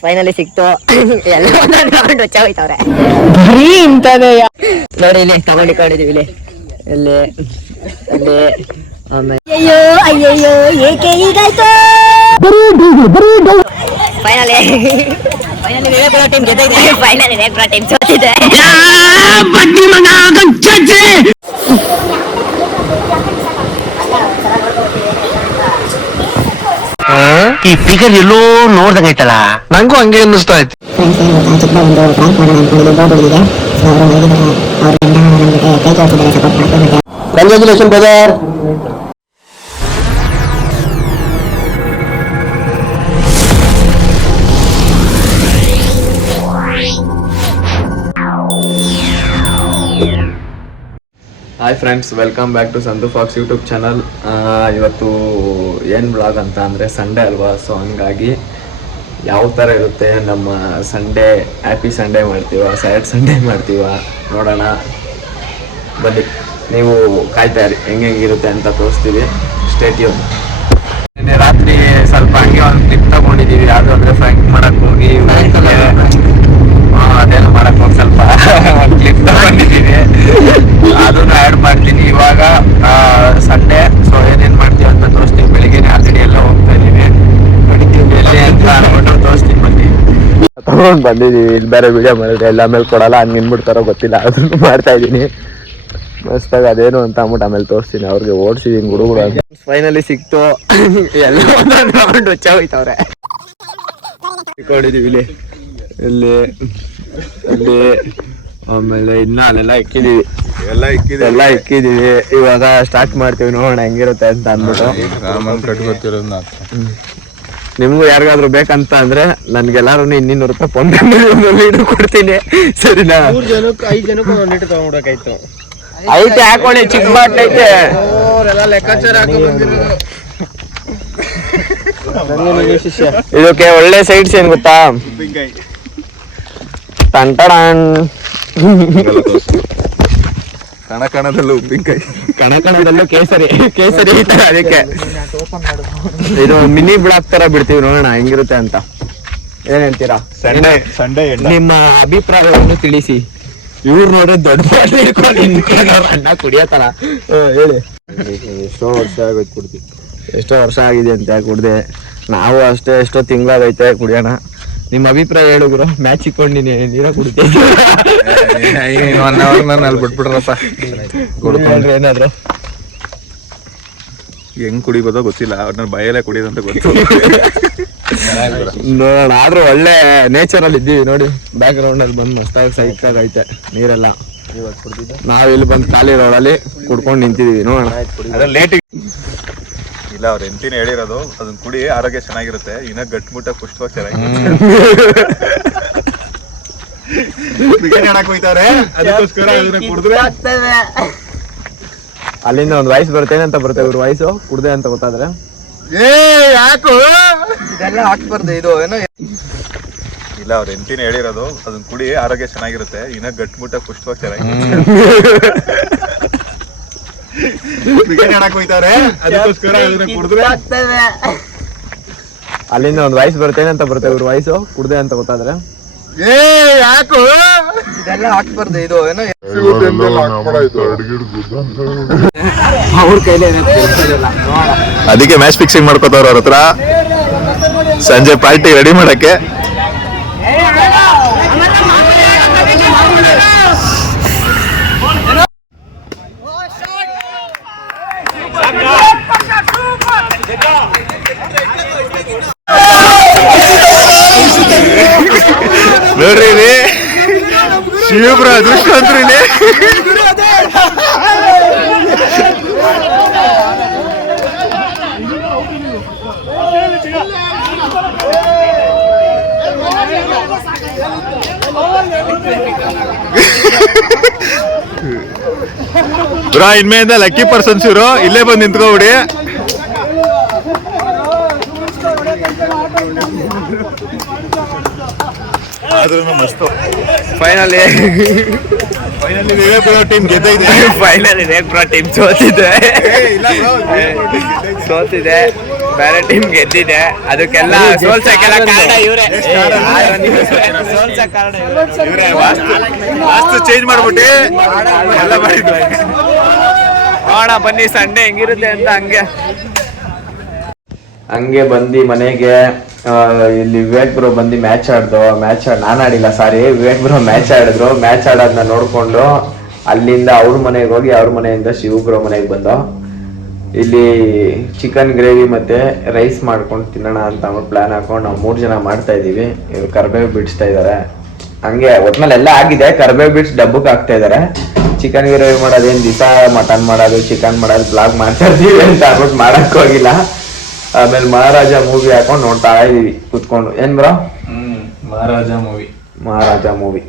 Finally ಸಿಕ್ತು. ಎಲ್ಲ ಒಂದೊಂದು ರೌಂಡ್ ಹೊಚ್ಚ ಹೋಯ್ತವ್ರೆ ಬರೀ ಇಂಥದೇ ನೋಡಿ ಇಲ್ಲಿ ಇಲ್ಲಿ. ಇಲ್ಲಿ ಅಲ್ಲಿ ಆಮೇಲೆ. ಅಯ್ಯೋ ಅಯ್ಯಯ್ಯೋ ಏಕೆ ಹೀಗಾಯ್ತು? ಫೈನಲಿ ಫೈನಲಿ ವಿವೇಕ್ ಟೀಮ್ ಜೊತೆ ಫೈನಲಿ ವಿವೇಕ್ ಟೀಮ್ ಸೋತಿದೆ. ಈ ಫಿಗರ್ ಎಲ್ಲೋ ನೋಡ್ದಂಗೈತಲ್ಲ ನಂಗೂ ಹಂಗೆ ಅನ್ನಿಸ್ತಾ ಇತ್ತು ಫ್ರೆಂಡ್ಸ್ ಏನು hi friends welcome back to Santhu Fox YouTube channel ಇವತ್ತು ಏನು ಬ್ಲಾಗ್ ಅಂತ ಅಂದರೆ ಸಂಡೇ ಅಲ್ವಾ? ಸೊ ಹಂಗಾಗಿ ಯಾವ ಥರ ಇರುತ್ತೆ ನಮ್ಮ ಸಂಡೇ ಹ್ಯಾಪಿ ಸಂಡೇ ಮಾಡ್ತೀವ ಸ್ಯಾಡ್ ಸಂಡೇ ಮಾಡ್ತೀವ ನೋಡೋಣ. ಬನ್ನಿ ನೀವು ಕಾಯ್ತಾ ಇರಿ ಹೆಂಗೆ ಹೆಂಗಿರುತ್ತೆ ಅಂತ ತೋರಿಸ್ತೀವಿ. ಸ್ಟೇಟ್ಯೂನ್ ನಿನ್ನೆ ರಾತ್ರಿ ಸ್ವಲ್ಪ ಹಂಗೆ ಒಂದು ಕ್ಲಿಪ್ ತಗೊಂಡಿದ್ದೀವಿ ಯಾವುದು ಅಂದರೆ ಫ್ರ್ಯಾಂಕ್ ಮಾಡೋಕ್ಕೆ ಹೋಗಿ ಅದೆಲ್ಲ ಅದೇನೋ ಮಾಡಕ್ ಹೋಗಿ ಸ್ವಲ್ಪ ಒಂದು ಕ್ಲಿಪ್ ತಗೊಂಡಿದ್ದೀವಿ ಅದನ್ನ ಆ್ಯಡ್ ಮಾಡ್ತೀನಿ ಇವಾಗ ಸಂಡೇ ಸೊ ಏನೇನು ಮಾಡ್ತೀವಿ ಅಂತ ತೋರಿಸ್ತೀನಿ ಬೆಳಿಗ್ಗೆ ಆಲ್ರೆಡಿ ಎಲ್ಲ ಹೋಗ್ತಾ ಇದೀವಿ ಎಲ್ಲಿ ಅಂತ ಅನ್ಬಿಟ್ಟು ತೋರಿಸ್ತೀನಿ ಬನ್ನಿ ತಗೊಂಡ್ ಬಂದಿದ್ದೀವಿ ಇಲ್ಲಿ ಬೇರೆ ವಿಡಿಯೋ ಮಾಡಿದ್ರೆ ಎಲ್ಲ ಆಮೇಲೆ ಕೊಡಲ್ಲ ಹಂಗೆ ನಿನ್ಬಿಡ್ತಾರೋ ಗೊತ್ತಿಲ್ಲ. ಅದನ್ನು ಮಾಡ್ತಾ ಇದ್ದೀನಿ. ಮಸ್ತಾಗಿ ಅದೇನು ಅಂತ ಅಂದ್ಬಿಟ್ಟು ಆಮೇಲೆ ತೋರಿಸ್ತೀನಿ. ಅವ್ರಿಗೆ ಓಡಿಸಿದೀನಿ ಹುಡುಗರು ಫೈನಲಿ ಸಿಕ್ತು. ಎಲ್ಲ ರೌಂಡ್ ಹೊಚ್ಚ ಹೋಯ್ತವ್ರೆ. ಇಟ್ಕೊಂಡಿದೀವಿ ಇಲ್ಲಿ. ಇಲ್ಲಿ ಅಲ್ಲಿ ಆಮೇಲೆ ಇನ್ನ ಅಲ್ಲೆಲ್ಲ ಇಕ್ಕಿದೀವಿ. ಎಲ್ಲ ಇಕ್ಕಿದೆ ಎಲ್ಲ ಇಕ್ಕಿದೀವಿ. ಇವಾಗ ಸ್ಟಾರ್ಟ್ ಮಾಡ್ತೀವಿ ನೋಡೋಣ ಹೆಂಗಿರುತ್ತೆ ಅಂತ ಅಂದ್ಬಿಟ್ಟು. ನಿಮ್ಗೂ ಯಾರಿಗಾದ್ರೂ ಬೇಕಂತ ಅಂದ್ರೆ ನನ್ಗೆಲ್ಲಾರು ಇನ್ನೂರು ರೂಪಾಯಿ ಫೋನ್ ಪೇ ಲೀಟರ್ ಕೊಡ್ತೀನಿ. ಸರಿನಾ? ಮೂರ್ ಜನಕ್ಕೆ ಐದ್ ಜನಕ್ಕೆ ಒಂದೊಂದು ಲೀಟರ್ ತಗೊಂಡ್ಬಿಡಕಾಯ್ತು ಐತೆ ಹಾಕೊಳ್ಳಿ ಚಿಕ್ಕ ಬಾಟ್ಲ್ ಐತೆ. ಅವರೆಲ್ಲ ಲೆಕ್ಕಾಚಾರ ಹಾಕೋ ಬಂದಿರೋದು. ಶಿಷ್ಯ. ಇದಕ್ಕೆ ಒಳ್ಳೆ ಸೈಡ್ಸ್ ಏನ್ ಗೊತ್ತಾ? ಟಂಟಡಾನ್ ಕಣ ಕಣದಲ್ಲೂ ಉಪ್ಪಿನಕಾಯಿ. ಕಣ ಕಣದಲ್ಲೂ ಕೇಸರಿ ಕೇಸರಿ ಐತೆ ಅದಕ್ಕೆ. ಇದು ಮಿನಿ ಬ್ಲಾಕ್ ತರ ಬಿಡ್ತೀವಿ ನೋಡೋಣ ಹೆಂಗಿರುತ್ತೆ ಅಂತ. ಏನ್ ಹೇಳ್ತೀರಾ? ಸಂಡೆ ಸಂಡೆ ನಿಮ್ಮ ಅಭಿಪ್ರಾಯವನ್ನು ತಿಳಿಸಿ. ಇವ್ರು ನೋಡ್ರೆ ದೊಡ್ಡ ಬಾಟ್ಲಿ ಹಿಡ್ಕೊಂಡು ಅಣ್ಣ ಕುಡಿಯತ್ತಾರ ಹೇಳಿ. ಎಷ್ಟೋ ವರ್ಷ ಆಗೋಯ್ತು ಕುಡ್ದು. ಎಷ್ಟೋ ವರ್ಷ ಆಗಿದೆ ಅಂತ ಕುಡ್ದೆ. ನಾವು ಅಷ್ಟೇ ಎಷ್ಟೋ ತಿಂಗಳಾಗೈತೆ ಕುಡಿಯೋಣ. ನಿಮ್ಮ ಅಭಿಪ್ರಾಯ ಹೇಳು ಗುರು. ಮ್ಯಾಚ್ ಇಕ್ಕೊಂಡು ನೀರ ಕುಡಿತೀನಿ ಏನಾದ್ರು? ಹೆಂಗ್ ಕುಡಿಬೋದೋ ಗೊತ್ತಿಲ್ಲ. ಅವ್ರನ್ನ ಬಯಲೇ ಕುಡಿಯೋದಂತ ಗೊತ್ತು. ನೋಡೋಣ. ಆದ್ರೂ ಒಳ್ಳೆ ನೇಚರ್ ಅಲ್ಲಿ ಇದ್ದೀವಿ ನೋಡಿ. ಬ್ಯಾಕ್ ಗ್ರೌಂಡ್ ಅಲ್ಲಿ ಬಂದು ಮಸ್ತಾಗಿ ಸೈಕ್ ಐತೆ ನೀರೆಲ್ಲ. ನಾವ್ ಇಲ್ಲಿ ಬಂದು ಖಾಲಿ ರೋಡಲ್ಲಿ ಕುಡ್ಕೊಂಡು ನಿಂತಿದೀವಿ. ನೋಡೋಣ. ಲೇಟ್ ಇಲ್ಲ ಅವ್ರ ಎಂತಿನ ಹೇಳಿರೋದು ಅದನ್ನ ಕುಡಿ ಆರೋಗ್ಯ ಚೆನ್ನಾಗಿರುತ್ತೆ. ಇನ್ನ ಗಟ್ಮುಟ್ಟ ಪುಷ್ಟವಾಗಿ ಚೆನ್ನಾಗಿರುತ್ತೆ. ಅದಕ್ಕೋಸ್ಕರ ಅದನ್ನ ಕುಡಿದ್ರೆ ಅಲ್ಲಿಂದ ಒಂದು ವಾಯ್ಸ್ ಬರುತ್ತೆ ಏನಂತ ಬರುತ್ತೆ ಇವ್ರ ವಾಯ್ಸು ಕುಡ್ದೆ ಅಂತ ಗೊತ್ತಾದ್ರೆ. ಏ ಯಾಕೋ? ಇದೆಲ್ಲ ಹಾಕ್ಬಾರ್ದು ಇದು ಏನೋ ಇಲ್ಲ ಅವ್ರ ಎಂತಿನ ಹೇಳಿರೋದು ಅದನ್ನ ಕುಡಿ ಆರೋಗ್ಯ ಚೆನ್ನಾಗಿರುತ್ತೆ. ಇನ್ನ ಗಟ್ಮುಟ್ಟ ಪುಷ್ಟವಾಗಿ ಚೆನ್ನಾಗಿರುತ್ತೆ. ಕ್ರಿಕೆಟ್ ಆಡಕ್ ಹೋಯ್ತವ್ರೆ ಅದಕ್ಕೋಸ್ಕರ ಅದನ್ನ ಕುಡಿದ್ರೆ. ಅಲ್ಲಿಂದ ಒಂದು ವಾಯ್ಸ್ ಬರ್ತೇನೆ ಅಂತ ಬರ್ತೇವೆ ಇವ್ರ ವಾಯ್ಸ್ ಕುಡ್ದೆ ಅಂತ ಗೊತ್ತಾದ್ರೆ. ಏ ಯಾಕೋ? ಇದೆಲ್ಲ ಹಾಕ್ಬಾರ್ದು ಇದು ಏನೋ ಅವ್ರ ಕೈಲಿ ಅದಕ್ಕೆ ಮ್ಯಾಚ್ ಫಿಕ್ಸಿಂಗ್ ಮಾಡ್ಕೋತಾರ ಅವ್ರ ಹತ್ರ. ಸಂಜೆ ಪಾರ್ಟಿ ರೆಡಿ ಮಾಡಕ್ಕೆ ನೋಡ್ರಿ ರೀ ಶಿವಬ್ರ ಅದೃಷ್ಟ ಅಂತ್ರಿ ಬ್ರಾ ಇನ್ಮೇಲಿಂದ ಲಕ್ಕಿ ಪರ್ಸನ್ಸ್ ಇವರು. ಇಲ್ಲೇ ಬಂದು ನಿಂತ್ಕೊಬಿಡಿ. ಫೈನಲಿ ಫೈನಲಿ ವಿವೇಕ್ ಟೀಮ್ ಗೆದ್ದಿದೆ. ಫೈನಲಿ ರೇಕ್ ಬ್ರೋ ಟೀಮ್ ಸೋತಿದೆ. ಸೋತಿದೆ. ಬೇರೆ ಟೀಮ್ ಗೆದ್ದಿದೆ. ಅದಕ್ಕೆಲ್ಲ ಸೋಲ್ಸಕ್ಕೆಲ್ಲ ಕಾರಣ ಇವರೇ. ಸೋಲ್ಸಕ್ ಕಾರಣ ಇವ್ರೇ. ವಾಸ್ತು ಚೇಂಜ್ ಮಾಡ್ಬಿಟ್ಟು ಎಲ್ಲ ಮಾಡಿದ್ರು ನೋಡ ಬನ್ನಿ ಸಂಡೆ ಹೆಂಗಿರುತ್ತೆ ಅಂತ ಹಂಗೆ. ಹಂಗೆ ಬಂದು ಮನೆಗೆ ಇಲ್ಲಿ ವಿವೇಕ್ ಬ್ರೋ ಬಂದು ಮ್ಯಾಚ್ ಆಡ್ದು ಮ್ಯಾಚ್ ನಾನು ಆಡಿಲ್ಲ ಸಾರಿ. ವಿವೇಕ್ ಬ್ರೋ ಮ್ಯಾಚ್ ಆಡಿದ್ರು. ಮ್ಯಾಚ್ ಆಡೋದನ್ನ ನೋಡಿಕೊಂಡು ಅಲ್ಲಿಂದ ಅವ್ರ ಮನೆಗೆ ಹೋಗಿ ಅವ್ರ ಮನೆಯಿಂದ ಶಿವ ಬ್ರೋ ಮನೆಗೆ ಬಂದು, ಇಲ್ಲಿ ಚಿಕನ್ ಗ್ರೇವಿ ಮತ್ತೆ ರೈಸ್ ಮಾಡ್ಕೊಂಡು ತಿನ್ನೋಣ ಅಂತ ಪ್ಲಾನ್ ಹಾಕೊಂಡು ನಾವು ಮೂರು ಜನ ಮಾಡ್ತಾ ಇದೀವಿ ಇವ್ರು ಕರ್ಬೇವು ಬಿಡಿಸ್ತಾ ಇದ್ದಾರೆ ಹಂಗೆ ಒಟ್ನಲ್ಲಿ ಎಲ್ಲ ಆಗಿದೆ. ಕರ್ಬೇವು ಬಿಡ್ಸ್ ಡಬ್ಬಕ್ಕೆ ಹಾಕ್ತಾ ಇದ್ದಾರೆ ಚಿಕನ್ ಗ್ರೇವಿ ಮಾಡೋದು ಏನು ದಿವಸ ಮಟನ್ ಮಾಡೋದು ಚಿಕನ್ ಮಾಡೋದು ಬ್ಲಾಗ್ ಮಾಡ್ತಾ ಇದ್ದೀವಿ ಅಂತ ಅಂದ್ಬಿಟ್ಟು ಮಾಡಕ್ ಹೋಗಿಲ್ಲ. ಆಮೇಲೆ ಮಹಾರಾಜ ಮೂವಿ ಹಾಕೊಂಡು ನೋಡ್ತಾ ಇದೀವಿ ಕುತ್ಕೊಂಡು. ಏನ್ bro? Maharaja movie Maharaja movie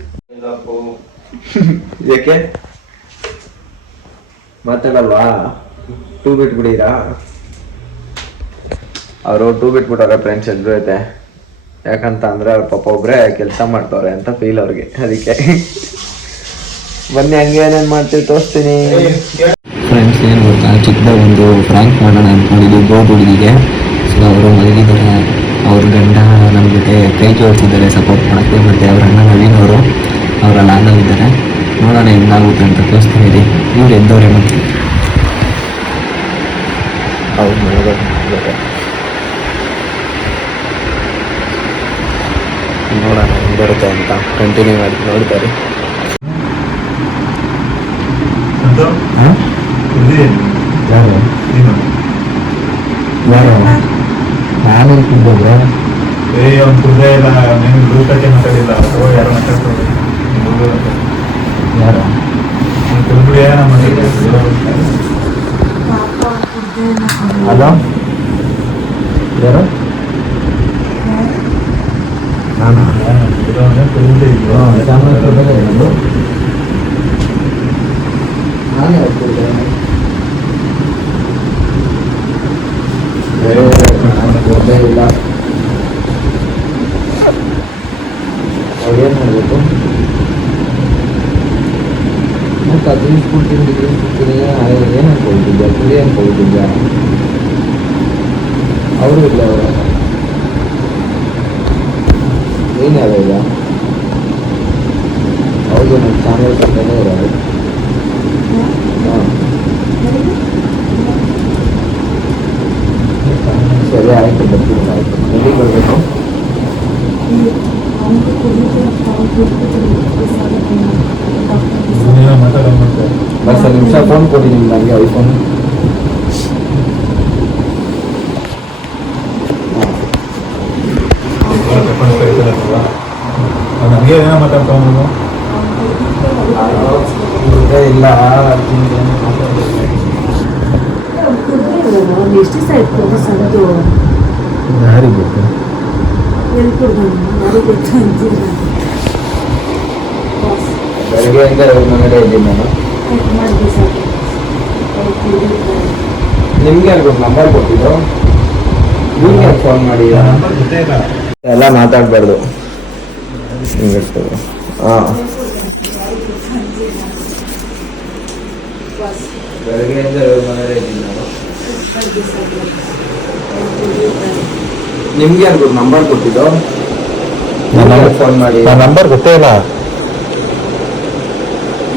ಏಕೆ ಮಾತಾಡಲ್ವಾ? ಟೂ ಬಿಟ್ಬಿಡೀರಾ? ಅವರು ಟೂ ಬಿಟ್ಬಿಟ್ಟವ್ರೆ ಫ್ರೆಂಡ್ಸ್ ಎಲ್ರು ಐತೆ ಯಾಕಂತ ಅಂದ್ರೆ ಅವ್ರ ಪಾಪ ಒಬ್ಬರೇ ಕೆಲಸ ಮಾಡ್ತವ್ರೆ ಅಂತ ಫೀಲ್ ಅವ್ರಿಗೆ. ಅದಕ್ಕೆ. ಬನ್ನಿ ಹಂಗೆ ಏನೇನ್ ಮಾಡ್ತೀವಿ ತೋರಿಸ್ತೀನಿ. ಫ್ರೆಂಡ್ಸ್ ಏನು ಗೊತ್ತಾ? ಚಿಕ್ಕದಾಗ ಒಂದು ಫ್ರ್ಯಾಂಕ್ ಮಾಡೋಣ ಅಂದ್ಕೊಂಡಿದ್ವಿ ಬೋರ್ಡ್ ಹುಡುಗಿಗೆ. ಸೊ ಅವರು ಮಲಗಿದ್ದಾರೆ. ಅವ್ರ ಗಂಡ ನಮ್ಮ ಜೊತೆ ಕೈ ಜೋಡಿಸಿದ್ದಾರೆ ಸಪೋರ್ಟ್ ಮಾಡೋಕ್ಕೆ. ಮತ್ತು ಅವ್ರ ಅಣ್ಣ ನವೀನ್ ಅವರು ಅವರ ಲಾಂಗಲ್ಲಿದ್ದಾರೆ ನೋಡೋಣ ಹೆಂಗಾಗುತ್ತೆ ಅಂತ ತೋರಿಸ್ತೀನಿ ರೀ ಇವ್ರು ಎದ್ದವ್ರೆ ಮತ್ತೆ? ಅವ್ರು ಮಲಗೋದು ನೋಡೋಣ ಹೆಂಗ್ ಬರುತ್ತೆ ಅಂತ ಕಂಟಿನ್ಯೂ ಮಾಡಿ ನೋಡ್ತಾರೆ. ಯಾರು ಯಾರು ನಾನು ಇರ್ತಿದ್ದೆ ಏ ಅವ್ನು ಕುದುರೆ ಇಲ್ಲ ನೀನು ಗ್ರೂಪಕ್ಕೆ ಮಾತಾಡಿಲ್ಲ ಅಥವಾ ಯಾರು ಮಾತಾಡ್ತಾರೆ ಯಾರು ಕುದುರೆ ಏನೋ ಮಾಡಿದ್ರು ಹಲೋ ಯಾರು ನಾನು ಕುದುರೆ ಇದ್ರು ಚಾಮರಾಜಪೇಟೆ ನಂದು ನಾನೇ ಹೋಗ್ತಿದ್ದೆ ಬೇರೆ ಇಲ್ಲ ಅವ್ರೇನ್ ಮಾಡಬೇಕು? ಮತ್ತೆ ಅದು ಇಸ್ಕೊಡ್ತೀನಿ ಇದು ಏನ್ ಏನು ಅನ್ಕೊಳ್ತಿದ್ಯಾ? ಕುಡಿ ಅನ್ಕೊಳ್ತಿದ್ದ ಅವರು ಇಲ್ಲ ಅವರ. ಏನು ಯಾವ್ದು ಈಗ ಹೌದು ನಮ್ಮ ಚಾನಲ್ ಕಟ್ಟನೇ ಇರೋದು. ಹಾಂ? ಸರಿ ಆಯಿತು ಬರ್ತೀನಿ ಆಯಿತು. ಎಲ್ಲಿಗೆ ಬರಬೇಕು? ಬಸ್ ನಿಮಿಷ ಫೋನ್ ಕೊಡಿ ನಿಮ್ಗೆ ನನಗೆ ಐಫೋನ್ ಹಂಗೆ ಏನೋ ಮಾತಾಡ್ಕೊಂಡು ಇಲ್ಲ. ಎಷ್ಟು ದಿವಸ ಇಟ್ಕೊಂಡು ಯಾರಿಗೆ ಇದ್ದೀನಿ ನಾನು. ಸರ್ ನಿಮ್ಗೆ ಯಾರು ನಂಬರ್ ಕೊಟ್ಟಿದ್ದು? ನಿಮ್ಗೆ ಯಾರು ಫೋನ್ ಎಲ್ಲ ಮಾತಾಡಬಾರ್ದು. ಹಾಂ. ಬೆಳಗ್ಗೆಯಿಂದ ಇವ್ರ ಮನೇಲೇ ಇದ್ದೀನಿ ನಾನು. ನಿಮ್ಗೆ ಯಾರು ನಂಬರ್ ಕೊಟ್ಟಿದ್ದು? ಫೋನ್ ಮಾಡಿ. ನಂಬರ್ ಗೊತ್ತೇ ಇಲ್ಲ.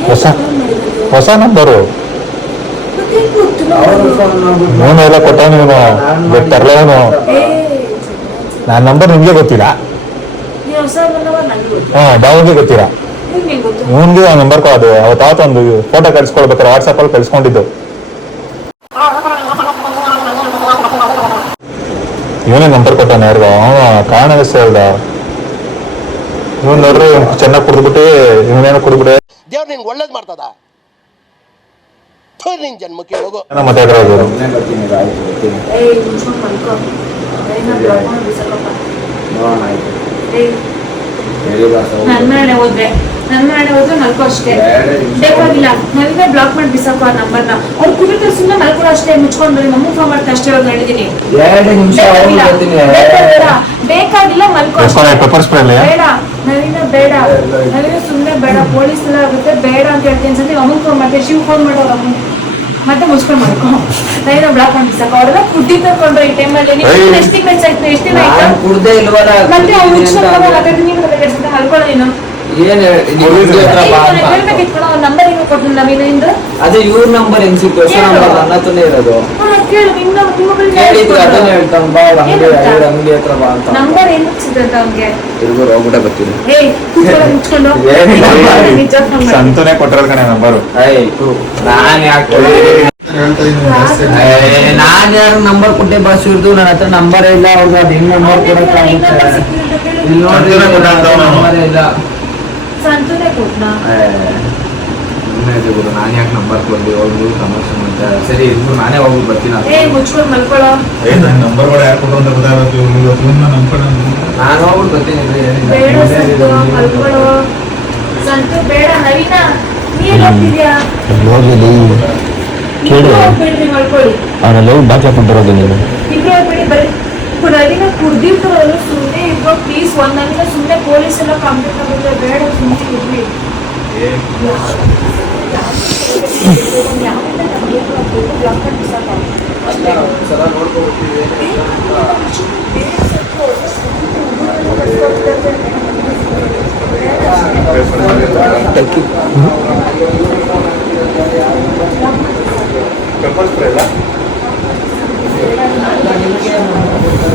ಹೊಸ ಹೊಸ ನಂಬರು ಇವನು ಎಲ್ಲ ಕೊಟ್ಟ ನೀನು ಗೊತ್ತರಲ್ಲ ಇವನು ನನ್ನ ನಂಬರ್ ನಿಮಗೆ ಗೊತ್ತಿಲ್ಲ. ಹಾ ಬಾವಿಗೆ ಗೊತ್ತಿಲ್ಲ. ನಿಮ್ಗೆ ಆ ನಂಬರ್ ಅದು ಅವತ್ತಾವತ್ತು ಒಂದು ಫೋಟೋ ಕಳ್ಸ್ಕೊಳ್ಬೇಕಾರೆ ವಾಟ್ಸಪ್ ಅಲ್ಲಿ ಕಳ್ಸ್ಕೊಂಡಿದ್ದು. ಇವನೇ ನಂಬರ್ ಕೊಟ್ಟಾನ ಯಾರಿಗ ಅವ ಕಾರಣ ಹೆಸರು ಹೇಳ್ದ ಇವನ್ ನೋಡ್ರಿ ಚೆನ್ನಾಗಿ ಕುಡಿದ್ಬಿಟ್ಟು ಇವನೇನೋ ಕುಡಿದ್ಬಿಟ್ಟೆ ದೇವ್ರು ನಿನ್ಗೆ ಒಳ್ಳೇದು ಮಾಡ್ತದ ಥು, ನಿನ್ ಜನ್ಮಕ್ಕೆ ಹೋಗೋ ಏನೋ ಮಾತಾಡಿರೋದು ಒಬ್ಬನೇ ಬರ್ತೀನಿ ಆಯ್ತು ಬರ್ತೀನಿ ಏಯ್ ಮುಚ್ಕೊಂಡು ಮಲ್ಕೋ ಏನ ಬ್ಲಾಕ್ ಮಾಡಿ ಬಿಸಾಕಪ್ಪ ನೋಡೋಣ ಆಯ್ತು ಏಯ್ ಹೇಳಿ ಬಾಸ್ ಅವ್ರು. ನನ್ನ ಮನೆ ಹೋದ್ರೆ ನನ್ನ ಮನೆ ಹೋದ್ರೆ ಮಲ್ಕೋ ಅಷ್ಟೇ. ಬೇಕಾಗಿಲ್ಲ ನನಗೆ ಬ್ಲಾಕ್ ಮಾಡಿ ಬಿಸಾಕೋ ಆ ನಂಬರ್ನ ಅವ್ರು ಕುಡಿದ್ರೆ ಸುಮ್ಮನೆ ಮಲ್ಕೊಳ್ಳೋ ಅಷ್ಟೇ ಮುಚ್ಕೊಂಡು ಬರೀ ಮಮ್ಮಿ ಫೋನ್ ಮಾಡ್ತಾ ಅಷ್ಟೇ ಇವಾಗ ಹೇಳಿದೀನಿ ಎರಡು ನಿಮಿಷ ಅವ್ರು ಬೇಕಾಗಿಲ್ಲ ಮಲ್ಕೋ ಅಷ್ಟೇ. ಸ್ಪ್ರೇ ಇಲ್ಲ ಬೇಡ ನವೀನ ಬೇಡ ನವೀನ ಸುಮ್ಮನೆ ಬೇಡ ಪೊಲೀಸ್ ಎಲ್ಲ ಆಗುತ್ತೆ ಬೇಡ ಅಂತ ಹೇಳ್ತೀನಿ ಸತಿ ಅಮ್ಮ ಫೋನ್ ಮಾಡ್ತೀವಿ ಶಿವ್ ಫೋನ್ ಮಾಡೋ ಅಮ್ಮ ಮತ್ತೆ ಮುಚ್ಕೊಂಡು ಮಾಡ್ಕೊ ನಾನೇನೋ ಬ್ಲಾಕ್ ಮಾಡಿ ಬಿಸಾಕ. ಅವ್ರೆಲ್ಲ ಕುಡ್ಡಿ ತಕೊಂಡ್ರೆ ಈ ಟೈಮಲ್ಲಿ ನೀವು ಎಷ್ಟು ತಿಂಗಳು ಆಯ್ತು ಎಷ್ಟು ದಿನ ಆಯ್ತು? ಇಲ್ವಲ್ಲ ಮತ್ತೆ ಅವ್ರು ಮುಚ್ಕೊಂಡು ಹಾಗಾದ್ರೆ ನೀವು ಹಲ್ಕೊಳ್ಳೋ ನೀನು? ಏನ್ ನಂಬರ್ ಕಣೆ ಕೊಟ್ಟು ನವೀನಿಂದ ಅದೇ ಇವ್ರ ನಂಬರ್ ಹೆಂಗ್ ಸಿಕ್ತು ಹೊಸ ನಂಬರ್ ನನ್ನ ಹತ್ರನೇ ಇರೋದು ಕೇಳು ನಿನ್ನ ನಿಮ್ಮ ಹೇಳಿದ್ರು ಅದನ್ನೇ ಹೇಳ್ತಾನೆ ಬಾ ಅವ್ರ ಅಂಗಡಿ ಇವ್ರ ಅಂಗಡಿ ಹತ್ರ ಬಾ ಅಂತ ನಂಬರ್ ಏನ್ ಅವ್ನಿಗೆ ಹೋಗ್ಬಿಟ್ಟೆ ಬರ್ತೀನಿ. ಸಂತನೇ ಕೊಟ್ಟಿರೋದು ಕಣೆ ನಾನ್ ಯಾಕೆ ನಾನ್ ಯಾರು ನಂಬರ್ ಕೊಟ್ಟೆ ಬಸ್ ಇರ್ದು ನನ್ನ ಹತ್ರ ನಂಬರ್ ಇಲ್ಲ ಅವ್ರಿಗೆ ಅದ್ ಹೆಂಗ್ ನಂಬರ್ ಕೊಡಕ್ಕಾಗುತ್ತೆ ಇಲ್ಲಿ ನೋಡ್ರಿ ನಂಬರ್ ಇಲ್ಲ ಸಂತೂನೇ ಕೊಟ್ನಾ ನಾನು ಯಾಕೆ ನಂಬರ್ ಕೊಡ್ಲಿ? ಹೋಗ್ಲಿ ಮಾಡ್ತಾರೆ ಸರಿ ಇದ್ರು ನಾನೇ ಹೋಗ್ಬಿಟ್ಟು ಬರ್ತೀನಿ ಏ ಮುಚ್ಕೊಂಡು ಮಲ್ಕೊಳ್ಳೋ. ಏ ನನ್ನ ನಂಬರ್ ಕೂಡ ಯಾರು ಕೊಟ್ಟರು ಅಂತ ಗೊತ್ತಾಗುತ್ತೆ ಸುಮ್ಮನೆ ನಂಬ್ಕೊಂಡು ನಾನು ಹೋಗಿ ಬರ್ತೀನಿ ಬೇಡ ಸಂತು. ಮಲ್ಕೊಳ್ಳೋ. ಬೇಡ. ನವೀನ ನೀನ್ ಹೋಗ್ತಿದ್ಯಾ ಹೋಗಲಿ ಕೇಳು. ಇಬ್ರು ಹೋಗ್ಬೇಡ್ರಿ ಮಲ್ಕೊಳ್ಳಿ. ಅವನೆಲ್ಲ ಬಾಕಿ ಹಾಕೊಂಡಿರೋದು ನೀನು. ಇಬ್ರು ಹೋಗ್ಬೇಡಿ ಬರೀ ನವೀನ ಕುಡ್ದಿರ್ತಾರಲ್ಲ ಸುಮ್ಮನೆ ಇಬ್ರು ಪ್ಲೀಸ್ ಒಂದ್ ಸುಮ್ಮನೆ ಪೊಲೀಸ್ ಎಲ್ಲ ಕಂಪ್ಲೇಂಟ್ ಆಗುತ್ತೆ, ಬೇಡ ಸುಮ್ಮನೆ ಇರಲಿ. ಪೆಪ್ಪರ್ ಸ್ಪ್ರೇ ಇಲ್ಲ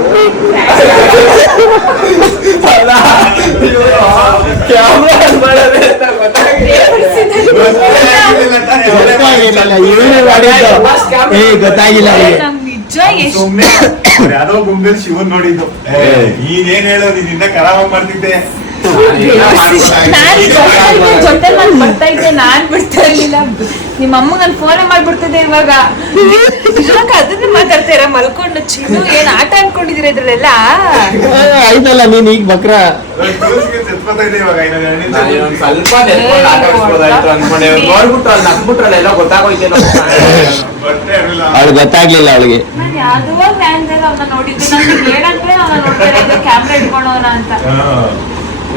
ಅಂತ ಗೊತ್ತಾಗಿಲ್ಲ ಸುಮ್ನೆ ಯಾವ್ದೋ ಗುಂಬೆಲ್ ಶಿವನ್ ನೋಡಿದ್ದು ನೀನೇನ್ ಹೇಳೋದು ನಿನ್ನ ಕರಾವ ಮಾಡ್ತಿದ್ದೆ ನಾನು ಜೊತೆ ನಾನು ಬರ್ತಾ ಇದ್ದೆ ನಾನ್ ಬಿಡ್ತಾ ಇರ್ಲಿಲ್ಲ ನಿಮ್ಮ ಅಮ್ಮ ನನ್ ಫೋನ್ ಮಾಡ್ಬಿಡ್ತಿದ್ದೆ ಇವಾಗ. ಇವಾಗ ಅದನ್ನ ಮಾತಾಡ್ತೀರಾ ಮಲ್ಕೊಂಡು ಚಿನ್ನು ಏನ್ ಆಟ ಅನ್ಕೊಂಡಿದೀರ ಇದ್ರಲ್ಲೆಲ್ಲ? ಆಯ್ತಲ್ಲ ನೀನ್ ಈಗ ಬಕ್ರ. ಇನ್ನೊಂದ್ ಸ್ವಲ್ಪ ನೆನ್ಕೊಂಡು ಆಟ ಆಡಿಸ್ಬೋದಾಯ್ತು ಅನ್ಕೊಂಡೆ. ಇವ್ರು ನೋಡ್ಬಿಟ್ಟು ಅಲ್ಲಿ ಎಲ್ಲ ಗೊತ್ತಾಗೋಯ್ತೇನೋ ಅವಳು ಗೊತ್ತಾಗ್ಲಿಲ್ಲ ಅವಳಿಗೆ. ನಾನು ಯಾವ್ದೋ ಫ್ಯಾನ್ದಾಗ ಅವನ್ನ ನೋಡಿದ್ದು. ನನ್ಗೆ ಹೇಳಂದ್ರೆ ಅವನ ನೋಡ್ತಾರೆ ಕ್ಯಾಮ್ರಾ ಇಟ್ಕೊಂಡವನ ಅಂತ.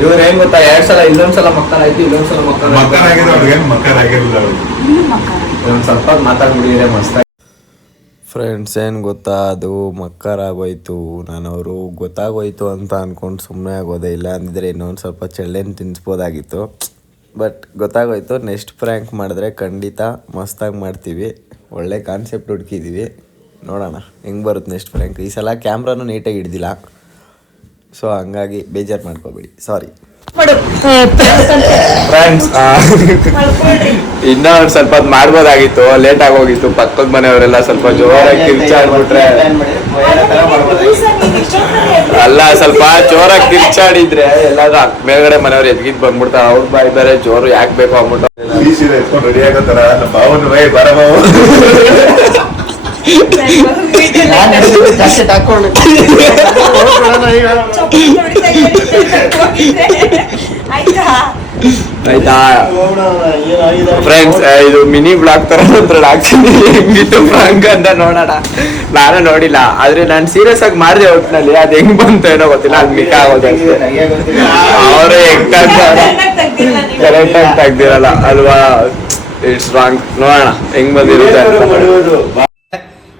ಇವ್ರು ಏನ್ ಗೊತ್ತಾ ಎರಡ್ ಸಲ ಇಲ್ಲೊಂದ್ಸಲ ಮಕ್ಕಳ ಆಯ್ತು ಇಲ್ಲೊಂದ್ಸಲ ಮಕ್ಕಳ ಅವ್ಳಿಗೆ ಒಂದ್ ಸ್ವಲ್ಪ ಮಾತಾಡ್ಬಿಡಿದ್ರೆ ಮಸ್ತ್ ಫ್ರೆಂಡ್ಸ್ ಏನು ಗೊತ್ತಾ? ಅದು ಮಕ್ಕರಾಗೋಯ್ತು. ನಾನು ಅವರು ಗೊತ್ತಾಗೋಯ್ತು ಅಂತ ಅಂದ್ಕೊಂಡು ಸುಮ್ಮನೆ ಆಗೋದೇ ಇಲ್ಲ. ಅಂದಿದ್ರೆ ಇನ್ನೊಂದು ಸ್ವಲ್ಪ ಚಳ್ಳೆನ ತಿನ್ನಿಸ್ಬೋದಾಗಿತ್ತು ಬಟ್ ಗೊತ್ತಾಗೋಯ್ತು. ನೆಕ್ಸ್ಟ್ ಪ್ರ್ಯಾಂಕ್ ಮಾಡಿದ್ರೆ ಖಂಡಿತ ಮಸ್ತಾಗಿ ಮಾಡ್ತೀವಿ. ಒಳ್ಳೆ ಕಾನ್ಸೆಪ್ಟ್ ಹುಡುಕಿದ್ದೀವಿ ನೋಡೋಣ. ಹೆಂಗೆ ಬರುತ್ತೆ ನೆಕ್ಸ್ಟ್ ಪ್ರ್ಯಾಂಕ್ ಈ ಸಲ ಕ್ಯಾಮ್ರಾನು ನೀಟಾಗಿ ಹಿಡ್ದಿಲ್ಲ. ಸೊ ಹಂಗಾಗಿ ಬೇಜಾರು ಮಾಡ್ಕೋಬೇಡಿ. ಸಾರಿ ಇನ್ನ ಒಂದ್ ಸ್ವಲ್ಪ ಮಾಡ್ಬೋದಾಗಿತ್ತು. ಲೇಟ್ ಆಗೋಗಿತ್ತು. ಪಕ್ಕದ ಮನೆಯವರೆಲ್ಲ ಸ್ವಲ್ಪ ಜೋರಾಗಿ ಕಿರ್ಚಾಡ್ಬಿಟ್ರೆ. ಅಲ್ಲ ಸ್ವಲ್ಪ ಜೋರಾಗಿ ಕಿರ್ಚಾಡಿದ್ರೆ ಎಲ್ಲಾದ್ರೂ ಮೇಲ್ಗಡೆ ಮನೆಯವ್ರು ಎದ್ಗಿದ್ ಬಂದ್ಬಿಡ್ತಾರೆ ಅವ್ರ ಬಾಯಿ ಬೇರೆ ಜೋರು ಯಾಕೆ ಬೇಕು ಅಂದ್ಬಿಟ್ಟು. ರೆಡಿ ಆಗೋತರ ನಮ್ಮ ಬಾವನ್ ಬಾವು ಆಯ್ತಾ? ಫ್ರೆಂಡ್ಸ್ ಇದು ಮಿನಿ ಬ್ಲಾಗ್ ತರ ಹಾಕ್ತೀನಿ. ಹೆಂಗಿತ್ತು ಫ್ರಾಂಕ್ ಅಂತ ನೋಡೋಣ. ನಾನು ನೋಡಿಲ್ಲ. ಆದ್ರೆ ನಾನು ಸೀರಿಯಸ್ ಆಗಿ ಮಾಡಿದೆ ಒಟ್ಟಿನಲ್ಲಿ ಅದು ಹೆಂಗ್ ಬಂತು ಏನೋ ಗೊತ್ತಿಲ್ಲ. ಅಲ್ಲಿ ಮಿಕ್ಕ ಆಗೋದು ಅವರು ಹೆಂಗ್ ಕರೆಕ್ಟ್ ಆಗಿ ತೆಗ್ದಿರಲ್ಲ ಅಲ್ವಾ? ಇಟ್ಸ್ ರಾಂಗ್ ನೋಡೋಣ. ಹೆಂಗ್ ಬಂದಿರುತ್ತೆ